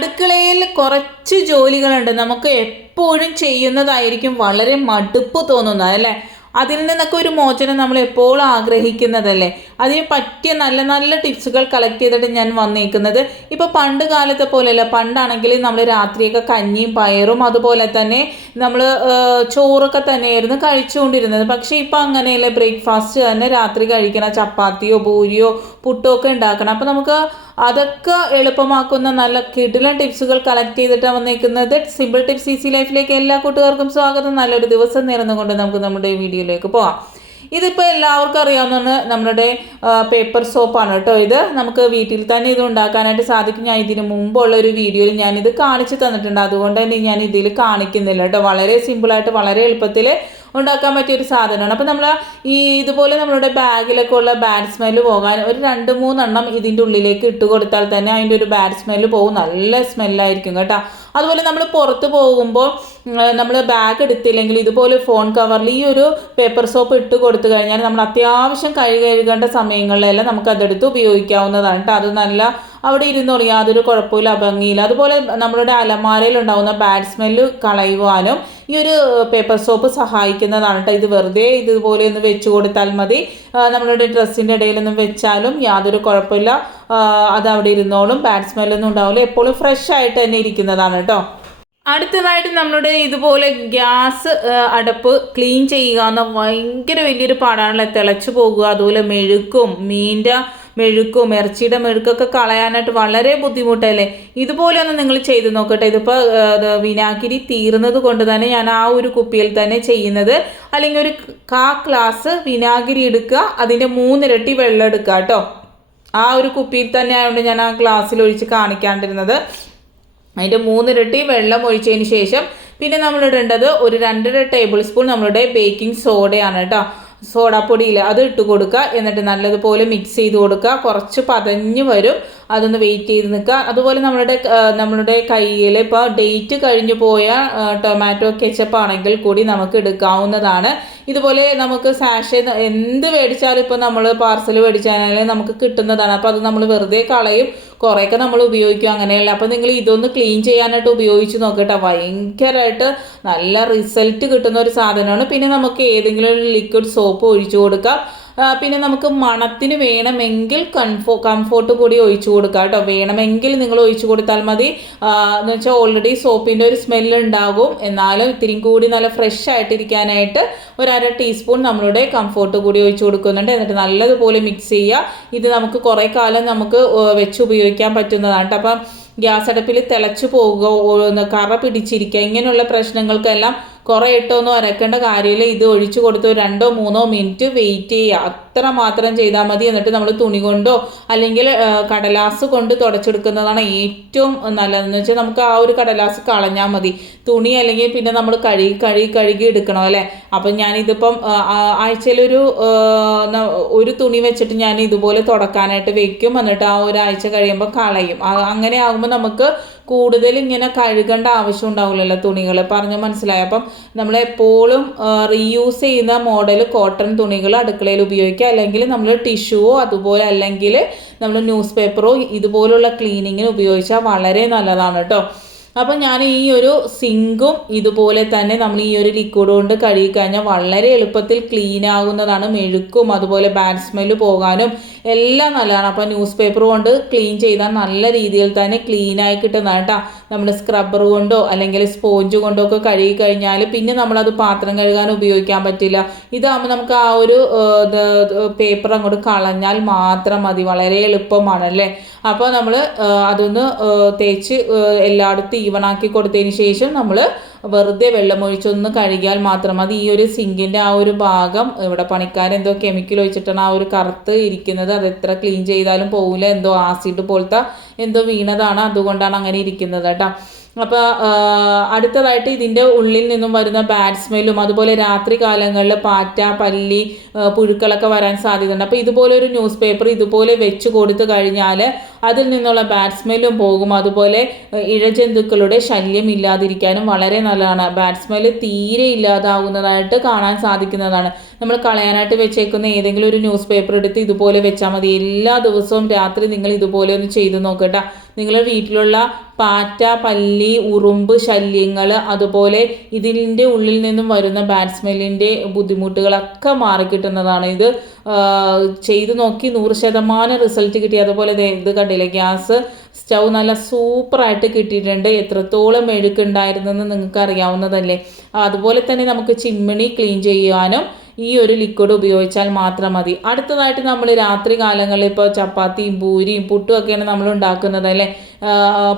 അടുക്കളയിൽ കുറച്ച് ജോലികളുണ്ട്, നമുക്ക് എപ്പോഴും ചെയ്യുന്നതായിരിക്കും വളരെ മടുപ്പ് തോന്നുന്നത് അല്ലേ. അതിൽ നിന്നൊക്കെ ഒരു മോചനം നമ്മൾ എപ്പോഴും ആഗ്രഹിക്കുന്നതല്ലേ. അതിന് പറ്റിയ നല്ല നല്ല ടിപ്സുകൾ കളക്ട് ചെയ്തിട്ട് ഞാൻ വന്നേക്കുന്നത്. ഇപ്പോൾ പണ്ട് കാലത്തെ പോലെയല്ല. പണ്ടാണെങ്കിൽ നമ്മൾ രാത്രിയൊക്കെ കഞ്ഞിയും പയറും അതുപോലെ തന്നെ നമ്മൾ ചോറൊക്കെ തന്നെയായിരുന്നു കഴിച്ചുകൊണ്ടിരുന്നത്. പക്ഷേ ഇപ്പം അങ്ങനെയല്ല. ബ്രേക്ക്ഫാസ്റ്റ് തന്നെ രാത്രി കഴിക്കണ ചപ്പാത്തിയോ പൂരിയോ പുട്ടോ ഒക്കെ ഉണ്ടാക്കണം. അപ്പോൾ നമുക്ക് അതൊക്കെ എളുപ്പമാക്കുന്ന നല്ല കിടിലൻ ടിപ്സുകൾ കളക്ട് ചെയ്തിട്ടാണ് വന്നേക്കുന്നത്. സിമ്പിൾ ടിപ്സ് ഈസി ലൈഫിലേക്ക് എല്ലാ കൂട്ടുകാർക്കും സ്വാഗതം. നല്ലൊരു ദിവസം നേർന്നുകൊണ്ട് നമുക്ക് നമ്മുടെ വീഡിയോയിലേക്ക് പോവാം. ഇതിപ്പോൾ എല്ലാവർക്കും അറിയാവുന്നതാണ്, നമ്മുടെ പേപ്പർ സോപ്പാണ് കേട്ടോ. ഇത് നമുക്ക് വീട്ടിൽ തന്നെ ഇത് ഉണ്ടാക്കാനായിട്ട് സാധിക്കും. ഞാൻ ഇതിന് മുമ്പുള്ള ഒരു വീഡിയോയിൽ ഞാനിത് കാണിച്ചു തന്നിട്ടുണ്ട്, അതുകൊണ്ട് തന്നെ ഞാൻ ഇതിൽ കാണിക്കുന്നില്ല കേട്ടോ. വളരെ സിമ്പിളായിട്ട് വളരെ എളുപ്പത്തിൽ ഉണ്ടാക്കാൻ പറ്റിയൊരു സാധനമാണ്. അപ്പോൾ നമ്മൾ ഇതുപോലെ നമ്മളുടെ ബാഗിലൊക്കെ ഉള്ള ബാഡ് സ്മെല്ല് പോകാൻ ഒരു 2-3 ഇതിൻ്റെ ഉള്ളിലേക്ക് ഇട്ട് കൊടുത്താൽ തന്നെ അതിൻ്റെ ഒരു ബാഡ് സ്മെല്ല് പോകും. നല്ല സ്മെല്ലായിരിക്കും കേട്ടോ. അതുപോലെ നമ്മൾ പുറത്ത് പോകുമ്പോൾ നമ്മൾ ബാഗ് എടുത്തില്ലെങ്കിൽ ഇതുപോലെ ഫോൺ കവറിൽ ഈ ഒരു പേപ്പർ സോപ്പ് ഇട്ട് കൊടുത്തു കഴിഞ്ഞാൽ നമ്മൾ അത്യാവശ്യം കഴുകേണ്ട സമയങ്ങളിലെല്ലാം നമുക്കതെടുത്ത് ഉപയോഗിക്കാവുന്നതാണ് കേട്ടോ. അത് നല്ല അവിടെ ഇരുന്നോളൂ, യാതൊരു കുഴപ്പമില്ല, ഭംഗിയില്ല. അതുപോലെ നമ്മളുടെ അലമാരയിൽ ഉണ്ടാകുന്ന ബാഡ് സ്മെല്ല് കളയുവാനും ഈ ഒരു പേപ്പർ സോപ്പ് സഹായിക്കുന്നതാണ് കേട്ടോ. ഇത് വെറുതെ ഇതുപോലെ ഒന്ന് വെച്ച് കൊടുത്താൽ മതി. നമ്മളുടെ ഡ്രസ്സിൻ്റെ ഇടയിലൊന്നും വെച്ചാലും യാതൊരു കുഴപ്പമില്ല, അത് അവിടെ ഇരുന്നോളും. ബാഡ് സ്മെല്ലൊന്നും ഉണ്ടാവില്ല. എപ്പോഴും ഫ്രഷ് ആയിട്ട് തന്നെ ഇരിക്കുന്നതാണ് കേട്ടോ. അടുത്തതായിട്ട് നമ്മളുടെ ഇതുപോലെ ഗ്യാസ് അടപ്പ് ക്ലീൻ ചെയ്യുക എന്ന ഭയങ്കര വലിയൊരു പാടാണല്ലോ. തിളച്ചു പോകുക, അതുപോലെ മീൻ്റെ മെഴുക്കും ഇറച്ചിയുടെ മെഴുക്കൊക്കെ കളയാനായിട്ട് വളരെ ബുദ്ധിമുട്ടല്ലേ. ഇതുപോലെ ഒന്ന് നിങ്ങൾ ചെയ്ത് നോക്കട്ടെ. ഇതിപ്പോൾ വിനാഗിരി തീർന്നത് കൊണ്ട് തന്നെ ഞാൻ ആ ഒരു കുപ്പിയിൽ തന്നെ ചെയ്യുന്നത്. അല്ലെങ്കിൽ ഒരു ഗ്ലാസ് വിനാഗിരി എടുക്കുക, അതിൻ്റെ 3 ഇരട്ടി വെള്ളം എടുക്കുക കേട്ടോ. ആ ഒരു കുപ്പിയിൽ തന്നെ ആയതുകൊണ്ട് ഞാൻ ആ ഗ്ലാസ്സിൽ ഒഴിച്ച് കാണിക്കാണ്ടിരുന്നത്. അതിൻ്റെ 3 ഇരട്ടി വെള്ളം ഒഴിച്ചതിന് ശേഷം പിന്നെ നമ്മൾ ഇടേണ്ടത് ഒരു 2.5 ടേബിൾ സ്പൂൺ നമ്മളുടെ ബേക്കിംഗ് സോഡയാണ് കേട്ടോ. സോഡാപ്പൊടിയിൽ അത് ഇട്ട് കൊടുക്കുക. എന്നിട്ട് നല്ലതുപോലെ മിക്സ് ചെയ്ത് കൊടുക്കുക. കുറച്ച് പതഞ്ഞ് വരും, അതൊന്ന് വെയിറ്റ് ചെയ്ത് നിൽക്കുക. അതുപോലെ നമ്മളുടെ കയ്യിൽ ഇപ്പോൾ ഡേറ്റ് കഴിഞ്ഞു പോയ ടൊമാറ്റോ കെച്ചപ്പ് ആണെങ്കിൽ കൂടി നമുക്ക് എടുക്കാവുന്നതാണ്. ഇതുപോലെ നമുക്ക് സാഷേ എന്ത് മേടിച്ചാലും ഇപ്പോൾ നമ്മൾ പാർസൽ മേടിച്ചാൽ നമുക്ക് കിട്ടുന്നതാണ്. അപ്പോൾ അത് നമ്മൾ വെറുതെ കളയും, കുറേയൊക്കെ നമ്മൾ ഉപയോഗിക്കും, അങ്ങനെയല്ല. അപ്പോൾ നിങ്ങൾ ഇതൊന്ന് ക്ലീൻ ചെയ്യാനായിട്ട് ഉപയോഗിച്ച് നോക്കട്ടെ. ഭയങ്കരമായിട്ട് നല്ല റിസൾട്ട് കിട്ടുന്ന ഒരു സാധനമാണ്. പിന്നെ നമുക്ക് ഏതെങ്കിലും ഒരു ലിക്വിഡ് സോപ്പ് ഒഴിച്ചു കൊടുക്കാം. പിന്നെ നമുക്ക് മണത്തിന് വേണമെങ്കിൽ കംഫോർട്ട് കൂടി ഒഴിച്ചു കൊടുക്കുക കേട്ടോ. വേണമെങ്കിൽ നിങ്ങൾ ഒഴിച്ചു കൊടുത്താൽ മതി. എന്ന് വെച്ചാൽ ഓൾറെഡി സോപ്പിൻ്റെ ഒരു സ്മെല്ല് ഉണ്ടാകും. എന്നാലും ഇത്തിരി കൂടി നല്ല ഫ്രഷ് ആയിട്ടിരിക്കാനായിട്ട് ഒരു 1/2 ടീസ്പൂൺ നമ്മളുടെ കംഫോർട്ട് കൂടി ഒഴിച്ചു കൊടുക്കുന്നുണ്ട്. എന്നിട്ട് നല്ലതുപോലെ മിക്സ് ചെയ്യുക. ഇത് നമുക്ക് കുറേ കാലം നമുക്ക് വെച്ച് ഉപയോഗിക്കാൻ പറ്റുന്നതാണ് കേട്ടോ. അപ്പം ഗ്യാസ് അടുപ്പിൽ തിളച്ചു പോകുക, കറ പിടിച്ചിരിക്കുക, ഇങ്ങനെയുള്ള പ്രശ്നങ്ങൾക്കെല്ലാം കുറേ ഇട്ടൊന്നും അരക്കേണ്ട കാര്യമില്ല. ഇത് ഒഴിച്ചു കൊടുത്ത് 2-3 മിനിറ്റ് വെയിറ്റ് ചെയ്യുക, അത്ര മാത്രം ചെയ്താൽ മതി. എന്നിട്ട് നമ്മൾ തുണി കൊണ്ടോ അല്ലെങ്കിൽ കടലാസ് കൊണ്ട് തുടച്ചെടുക്കുന്നതാണ് ഏറ്റവും നല്ലതെന്ന് വെച്ചാൽ നമുക്ക് ആ ഒരു കടലാസ് കളഞ്ഞാൽ മതി. തുണി അല്ലെങ്കിൽ പിന്നെ നമ്മൾ കഴുകി എടുക്കണം അല്ലേ. അപ്പം ഞാനിതിപ്പം ആഴ്ചയിലൊരു തുണി വെച്ചിട്ട് ഞാൻ ഇതുപോലെ തുടക്കാനായിട്ട് വെക്കും. എന്നിട്ട് ആ ഒരാഴ്ച കഴിയുമ്പോൾ കളയും. അങ്ങനെ ആകുമ്പോൾ നമുക്ക് കൂടുതൽ ഇങ്ങനെ കഴുകേണ്ട ആവശ്യം ഉണ്ടാവില്ലല്ലോ തുണികൾ. പറഞ്ഞ് മനസ്സിലായി. അപ്പം നമ്മളെപ്പോഴും റീയൂസ് ചെയ്യുന്ന മോഡൽ കോട്ടൺ തുണികൾ അടുക്കളയിൽ ഉപയോഗിക്കുക. അല്ലെങ്കിൽ നമ്മൾ ടിഷ്യൂവോ അതുപോലെ അല്ലെങ്കിൽ നമ്മൾ ന്യൂസ് പേപ്പറോ ഇതുപോലുള്ള ക്ലീനിങ്ങിന് ഉപയോഗിച്ചാൽ വളരെ നല്ലതാണ് കേട്ടോ. അപ്പം ഞാൻ ഈ ഒരു സിങ്കും ഇതുപോലെ തന്നെ നമ്മൾ ഈ ഒരു ലിക്വിഡ് കൊണ്ട് കഴുകിക്കഴിഞ്ഞാൽ വളരെ എളുപ്പത്തിൽ ക്ലീൻ ആകുന്നതാണ്. മെഴുക്കും അതുപോലെ ബാഡ് സ്മെല്ല് പോകാനും എല്ലാം നല്ലതാണ്. അപ്പോൾ ന്യൂസ് പേപ്പർ കൊണ്ട് ക്ലീൻ ചെയ്താൽ നല്ല രീതിയിൽ തന്നെ ക്ലീനായി കിട്ടുന്നതാണ് കേട്ടോ. നമ്മൾ സ്ക്രബ്ബർ കൊണ്ടോ അല്ലെങ്കിൽ സ്പോഞ്ച് കൊണ്ടോ ഒക്കെ കഴുകി കഴിഞ്ഞാൽ പിന്നെ നമ്മളത് പാത്രം കഴുകാൻ ഉപയോഗിക്കാൻ പറ്റില്ല. ഇതാകുമ്പോൾ നമുക്ക് ആ ഒരു പേപ്പർ അങ്ങോട്ട് കളഞ്ഞാൽ മാത്രം മതി. വളരെ എളുപ്പമാണല്ലേ. അപ്പോൾ നമ്മൾ അതൊന്ന് തേച്ച് എല്ലായിടത്തും ഈവണാക്കി കൊടുത്തതിന് ശേഷം നമ്മൾ വെറുതെ വെള്ളമൊഴിച്ചൊന്ന് കഴുകിയാൽ മാത്രം മതി. ഈ ഒരു സിങ്കിൻ്റെ ആ ഒരു ഭാഗം ഇവിടെ പണിക്കാരെന്തോ കെമിക്കൽ ഒഴിച്ചിട്ടാണ് ആ ഒരു കറുത്ത് ഇരിക്കുന്നത്. അത് എത്ര ക്ലീൻ ചെയ്താലും പോകില്ല. എന്തോ ആസിഡ് പോലത്തെ എന്തോ വീണതാണ്, അതുകൊണ്ടാണ് അങ്ങനെ ഇരിക്കുന്നത് കേട്ടോ. അപ്പോൾ അടുത്തതായിട്ട് ഇതിൻ്റെ ഉള്ളിൽ നിന്നും വരുന്ന ബാഡ് സ്മെല്ലും അതുപോലെ രാത്രി കാലങ്ങളിൽ പാറ്റ, പല്ലി, പുഴുക്കളൊക്കെ വരാൻ സാധ്യതയുണ്ട്. അപ്പോൾ ഇതുപോലെ ഒരു ന്യൂസ് പേപ്പർ ഇതുപോലെ വെച്ച് കൊടുത്തു കഴിഞ്ഞാൽ അതിൽ നിന്നുള്ള ബാഡ് സ്മെല്ലും പോകും. അതുപോലെ ഇഴജന്തുക്കളുടെ ശല്യം ഇല്ലാതിരിക്കാനും വളരെ നല്ലതാണ്. ബാഡ് സ്മെല്ല് തീരെ ഇല്ലാതാവുന്നതായിട്ട് കാണാൻ സാധിക്കുന്നതാണ്. നമ്മൾ കളയാനായിട്ട് വെച്ചേക്കുന്ന ഏതെങ്കിലും ഒരു ന്യൂസ് പേപ്പർ എടുത്ത് ഇതുപോലെ വെച്ചാൽ മതി. എല്ലാ ദിവസവും രാത്രി നിങ്ങൾ ഇതുപോലെ ഒന്ന് ചെയ്ത് നോക്കട്ടെ. നിങ്ങളുടെ വീട്ടിലുള്ള പാറ്റ, പല്ലി, ഉറുമ്പ് ശല്യങ്ങൾ, അതുപോലെ ഇതിൻ്റെ ഉള്ളിൽ നിന്നും വരുന്ന ബാഡ് സ്മെല്ലിൻ്റെ ബുദ്ധിമുട്ടുകളൊക്കെ മാറിക്കിട്ടുന്നതാണ്. ഇത് ചെയ്ത് നോക്കി 100% റിസൾട്ട് കിട്ടി. അതുപോലെ ഇത് കണ്ടില്ലേ, ഗ്യാസ് സ്റ്റൗ നല്ല സൂപ്പറായിട്ട് കിട്ടിയിട്ടുണ്ട്. എത്രത്തോളം മെഴുക്കുണ്ടായിരുന്നെന്ന് നിങ്ങൾക്ക് അറിയാവുന്നതല്ലേ. അതുപോലെ തന്നെ നമുക്ക് ചിമ്മിണി ക്ലീൻ ചെയ്യാനും ഈ ഒരു ലിക്വിഡ് ഉപയോഗിച്ചാൽ മാത്രം മതി. അടുത്തതായിട്ട് നമ്മൾ രാത്രി കാലങ്ങളിൽ ഇപ്പോൾ ചപ്പാത്തിയും പൂരിയും പുട്ടും ഒക്കെയാണ് നമ്മൾ ഉണ്ടാക്കുന്നത് അല്ലേ.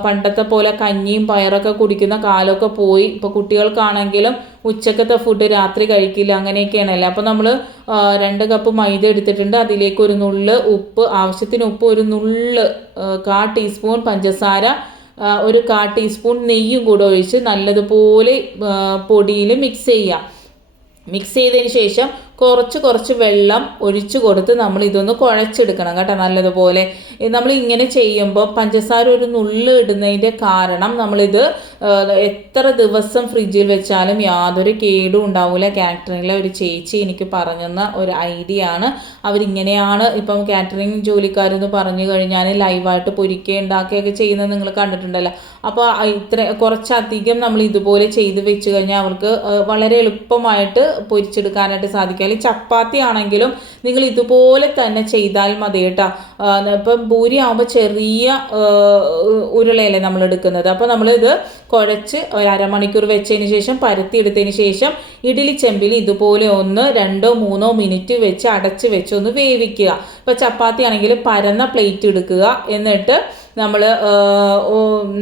പണ്ടത്തെ പോലെ കഞ്ഞിയും പയറൊക്കെ കുടിക്കുന്ന കാലമൊക്കെ പോയി. ഇപ്പോൾ കുട്ടികൾക്കാണെങ്കിലും ഉച്ചക്കത്തെ ഫുഡ് രാത്രി കഴിക്കില്ല, അങ്ങനെയൊക്കെയാണല്ലേ. അപ്പോൾ നമ്മൾ 2 കപ്പ് മൈദ എടുത്തിട്ടുണ്ട്. അതിലേക്ക് ഒരു നുള്ള് ഉപ്പ്, ആവശ്യത്തിന് ഉപ്പ്, ഒരു നുള്ള് 1/4 ടീസ്പൂൺ പഞ്ചസാര, ഒരു 1/4 ടീസ്പൂൺ നെയ്യും കൂടെ ഒഴിച്ച് നല്ലതുപോലെ പൊടിയിൽ മിക്സ് ചെയ്യുക. മിക്സ് ചെയ്തതിന് ശേഷം കുറച്ച് വെള്ളം ഒഴിച്ചു കൊടുത്ത് നമ്മൾ ഇതൊന്ന് കുഴച്ചെടുക്കണം കേട്ടോ നല്ലതുപോലെ. നമ്മൾ ഇങ്ങനെ ചെയ്യുമ്പോൾ പഞ്ചസാര ഒരു നുള്ള് ഇടുന്നതിൻ്റെ കാരണം നമ്മളിത് എത്ര ദിവസം ഫ്രിഡ്ജിൽ വെച്ചാലും യാതൊരു കേടും ഉണ്ടാവില്ല. കാറ്ററിങ്ങിലെ ഒരു ചേച്ചി എനിക്ക് പറഞ്ഞെന്ന ഒരു ഐഡിയ ആണ്. അവരിങ്ങനെയാണ് ഇപ്പം കാറ്ററിങ് ജോലിക്കാരെന്ന് പറഞ്ഞു കഴിഞ്ഞാൽ ലൈവായിട്ട് പൊരിക്കുക ഉണ്ടാക്കുകയൊക്കെ ചെയ്യുന്നത് നിങ്ങൾ കണ്ടിട്ടുണ്ടല്ലോ. അപ്പോൾ കുറച്ചധികം നമ്മൾ ഇതുപോലെ ചെയ്ത് വെച്ച് കഴിഞ്ഞാൽ അവർക്ക് വളരെ എളുപ്പമായിട്ട് പൊരിച്ചെടുക്കാനായിട്ട് സാധിക്കും. ചപ്പാത്തി ആണെങ്കിലും നിങ്ങൾ ഇതുപോലെ തന്നെ ചെയ്താൽ മതി കേട്ടോ. ഇപ്പം പൂരി ആകുമ്പോൾ ചെറിയ ഉരുളയല്ലേ നമ്മൾ എടുക്കുന്നത്. അപ്പോൾ നമ്മളിത് കുഴച്ച് ഒരു അരമണിക്കൂർ വെച്ചതിന് ശേഷം പരത്തി എടുത്തതിന് ശേഷം ഇഡ്ഡലി ചെമ്പിൽ ഇതുപോലെ 1-2-3 മിനിറ്റ് വെച്ച് അടച്ച് വെച്ച് ഒന്ന് വേവിക്കുക. ഇപ്പോൾ ചപ്പാത്തി ആണെങ്കിൽ പരന്ന പ്ലേറ്റ് എടുക്കുക. എന്നിട്ട് നമ്മൾ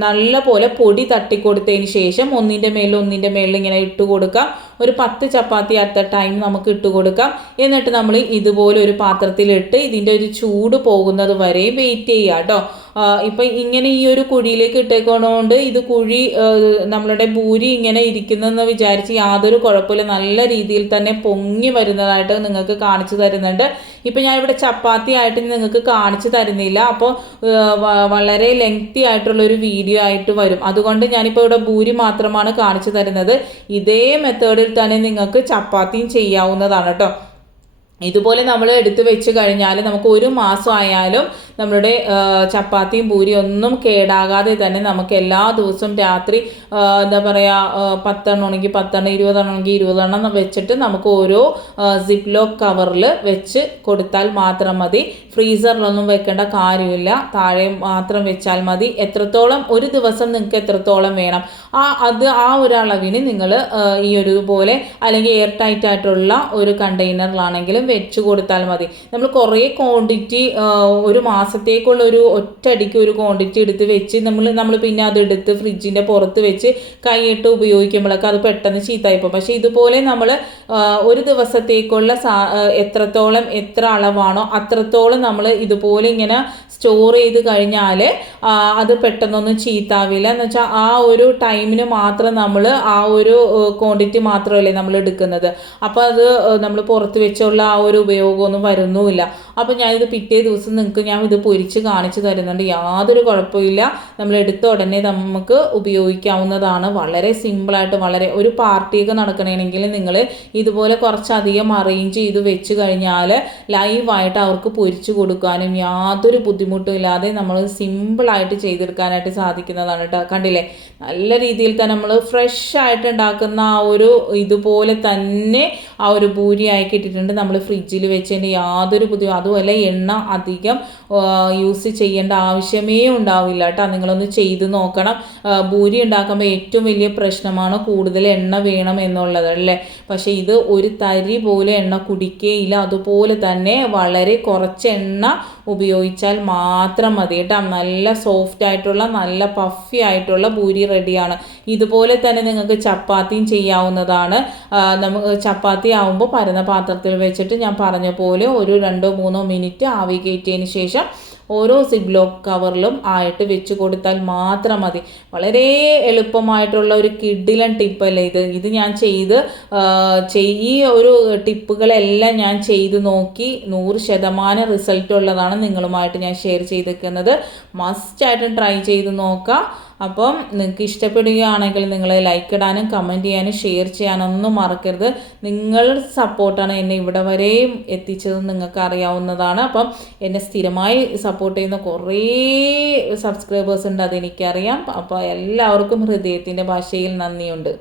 നല്ല പോലെ പൊടി തട്ടിക്കൊടുത്തതിന് ശേഷം ഒന്നിൻ്റെ മേളിൽ ഇങ്ങനെ ഇട്ട് കൊടുക്കാം. ഒരു 10 ചപ്പാത്തി അറ്റ് ടൈം നമുക്ക് ഇട്ട് കൊടുക്കാം. എന്നിട്ട് നമ്മൾ ഇതുപോലെ ഒരു പാത്രത്തിലിട്ട് ഇതിൻ്റെ ഒരു ചൂട് പോകുന്നത് വരെ വെയിറ്റ് ചെയ്യുക കേട്ടോ. ഇപ്പം ഇങ്ങനെ ഈ ഒരു കുഴിയിലേക്ക് ഇട്ടേക്കണോണ്ട് ഇത് കുഴി നമ്മളുടെ പൂരി ഇങ്ങനെ ഇരിക്കുന്നതെന്ന് വിചാരിച്ച് യാതൊരു കുഴപ്പമില്ല. നല്ല രീതിയിൽ തന്നെ പൊങ്ങി വരുന്നതായിട്ട് നിങ്ങൾക്ക് കാണിച്ചു തരുന്നുണ്ട്. ഇപ്പം ഞാനിവിടെ ചപ്പാത്തി ആയിട്ട് നിങ്ങൾക്ക് കാണിച്ചു തരുന്നില്ല. അപ്പോൾ വളരെ ലെങ്തി ആയിട്ടുള്ളൊരു വീഡിയോ ആയിട്ട് വരും. അതുകൊണ്ട് ഞാനിപ്പോൾ ഇവിടെ പൂരി മാത്രമാണ് കാണിച്ചു തരുന്നത്. ഇതേ മെത്തേഡിൽ തന്നെ നിങ്ങൾക്ക് ചപ്പാത്തിയും ചെയ്യാവുന്നതാണ് കേട്ടോ. ഇതുപോലെ നമ്മൾ എടുത്ത് വെച്ച് കഴിഞ്ഞാൽ നമുക്ക് 1 മാസം ആയാലും നമ്മളുടെ ചപ്പാത്തിയും പൂരി ഒന്നും കേടാകാതെ തന്നെ നമുക്ക് എല്ലാ ദിവസവും രാത്രി എന്താ പറയുക 10 എണ്ണമാണെങ്കിൽ 10 എണ്ണം, 20 എണ്ണമാണെങ്കിൽ 20 എണ്ണം വെച്ചിട്ട് നമുക്ക് ഓരോ സിപ്ലോക്ക് കവറിൽ വെച്ച് കൊടുത്താൽ മാത്രം മതി. ഫ്രീസറിലൊന്നും വെക്കേണ്ട കാര്യമില്ല, താഴെ മാത്രം വെച്ചാൽ മതി. എത്രത്തോളം ഒരു ദിവസം നിങ്ങൾക്ക് എത്രത്തോളം വേണം ആ ഒരു അളവിന് നിങ്ങൾ ഈ ഒരു പോലെ അല്ലെങ്കിൽ എയർ ടൈറ്റ് ആയിട്ടുള്ള ഒരു കണ്ടെയ്നറിലാണെങ്കിലും വെച്ച് കൊടുത്താൽ മതി. നമ്മൾ കുറേ ക്വാണ്ടിറ്റി ഒരു മാസത്തേക്കുള്ള ഒരു ഒറ്റയടിക്ക് ഒരു ക്വാണ്ടിറ്റി എടുത്ത് വെച്ച് നമ്മൾ പിന്നെ അതെടുത്ത് ഫ്രിഡ്ജിൻ്റെ പുറത്ത് വെച്ച് കൈയിട്ട് ഉപയോഗിക്കുമ്പോഴൊക്കെ അത് പെട്ടെന്ന് ചീത്തയായിപ്പോൾ. പക്ഷേ ഇതുപോലെ നമ്മൾ ഒരു ദിവസത്തേക്കുള്ള എത്രത്തോളം എത്ര അളവാണോ അത്രത്തോളം നമ്മൾ ഇതുപോലെ ഇങ്ങനെ സ്റ്റോർ ചെയ്ത് കഴിഞ്ഞാൽ അത് പെട്ടെന്നൊന്നും ചീത്താവില്ല. എന്ന് വെച്ചാൽ ആ ഒരു ടൈമിന് മാത്രം നമ്മൾ ആ ഒരു ക്വാണ്ടിറ്റി മാത്രമല്ലേ നമ്മൾ എടുക്കുന്നത്. അപ്പോൾ അത് നമ്മൾ പുറത്ത് വെച്ചുള്ള ആ ഒരു ഉപയോഗമൊന്നും വരുന്നുമില്ല. അപ്പോൾ ഞാനിത് പിറ്റേ ദിവസം നിങ്ങൾക്ക് ഞാൻ ഇത് പൊരിച്ച് കാണിച്ചു തരുന്നുണ്ട്. യാതൊരു കുഴപ്പമില്ല. നമ്മൾ എടുത്ത ഉടനെ നമുക്ക് ഉപയോഗിക്കാവുന്നതാണ്. വളരെ സിമ്പിളായിട്ട് ഒരു പാർട്ടിയൊക്കെ നടക്കണമെങ്കിൽ നിങ്ങൾ ഇതുപോലെ കുറച്ചധികം അറേഞ്ച് ചെയ്ത് വെച്ച് കഴിഞ്ഞാൽ ലൈവായിട്ട് അവർക്ക് പൊരിച്ച് കൊടുക്കാനും യാതൊരു ബുദ്ധിമുട്ടും ഇല്ലാതെ നമ്മൾ സിമ്പിളായിട്ട് ചെയ്തെടുക്കാനായിട്ട് സാധിക്കുന്നതാണ് കേട്ടോ. കണ്ടില്ലേ, നല്ല രീതിയിൽ തന്നെ നമ്മൾ ഫ്രഷ് ആയിട്ട് ഉണ്ടാക്കുന്ന ആ ഒരു ഇതുപോലെ തന്നെ ആ ഒരു പൂരിയായി കിട്ടിയിട്ടുണ്ട്. നമ്മൾ ഫ്രിഡ്ജിൽ വെച്ചതിൻ്റെ യാതൊരു അതുമല്ല എണ്ണ അധികം യൂസ് ചെയ്യേണ്ട ആവശ്യമേ ഉണ്ടാവില്ല കേട്ടോ. നിങ്ങളൊന്ന് ചെയ്ത് നോക്കണം. പൂരി ഉണ്ടാക്കുമ്പോൾ ഏറ്റവും വലിയ പ്രശ്നമാണ് കൂടുതൽ എണ്ണ വേണം എന്നുള്ളത് അല്ലേ. പക്ഷേ ഇത് ഒരു തരി പോലെ എണ്ണ കുടിക്കുകയില്ല. അതുപോലെ തന്നെ വളരെ കുറച്ച് എണ്ണ ഉപയോഗിച്ചാൽ മാത്രം മതി കേട്ടോ. നല്ല സോഫ്റ്റ് ആയിട്ടുള്ള നല്ല പഫി ആയിട്ടുള്ള പൂരി റെഡിയാണ്. ഇതുപോലെ തന്നെ നിങ്ങൾക്ക് ചപ്പാത്തിയും ചെയ്യാവുന്നതാണ്. നമുക്ക് ചപ്പാത്തി ആവുമ്പോൾ പരന്ന പാത്രത്തിൽ വെച്ചിട്ട് ഞാൻ പറഞ്ഞ പോലെ ഒരു 2-3 മിനിറ്റ് ആവി കയറ്റിയതിന് ശേഷം ഓരോ സിബ്ലോക്ക് കവറിലും ആയിട്ട് വെച്ച് കൊടുത്താൽ മാത്രം മതി. വളരെ എളുപ്പമായിട്ടുള്ള ഒരു കിഡിലൻ ടിപ്പല്ലേ ഇത് ഞാൻ ഈ ഒരു ടിപ്പുകളെല്ലാം ഞാൻ ചെയ്ത് നോക്കി 100% റിസൾട്ട് ഉള്ളതാണ് നിങ്ങളുമായിട്ട് ഞാൻ ഷെയർ ചെയ്തിരിക്കുന്നത്. മസ്റ്റായിട്ടും ട്രൈ ചെയ്ത് നോക്കാം. അപ്പം നിങ്ങൾക്ക് ഇഷ്ടപ്പെടുകയാണെങ്കിൽ നിങ്ങൾ ലൈക്ക് ഇടാനും കമൻറ്റ് ചെയ്യാനും ഷെയർ ചെയ്യാനൊന്നും മറക്കരുത്. നിങ്ങളുടെ സപ്പോർട്ടാണ് എന്നെ ഇവിടെ വരെയും എത്തിച്ചതെന്ന് നിങ്ങൾക്ക് അറിയാവുന്നതാണ്. അപ്പം എന്നെ സ്ഥിരമായി സപ്പോർട്ട് സപ്പോർട്ട് ചെയ്യുന്ന കുറേ സബ്സ്ക്രൈബേഴ്സ് ഉണ്ട്, അതെനിക്കറിയാം. അപ്പോൾ എല്ലാവർക്കും ഹൃദയത്തിൻ്റെ ഭാഷയിൽ നന്ദിയുണ്ട്.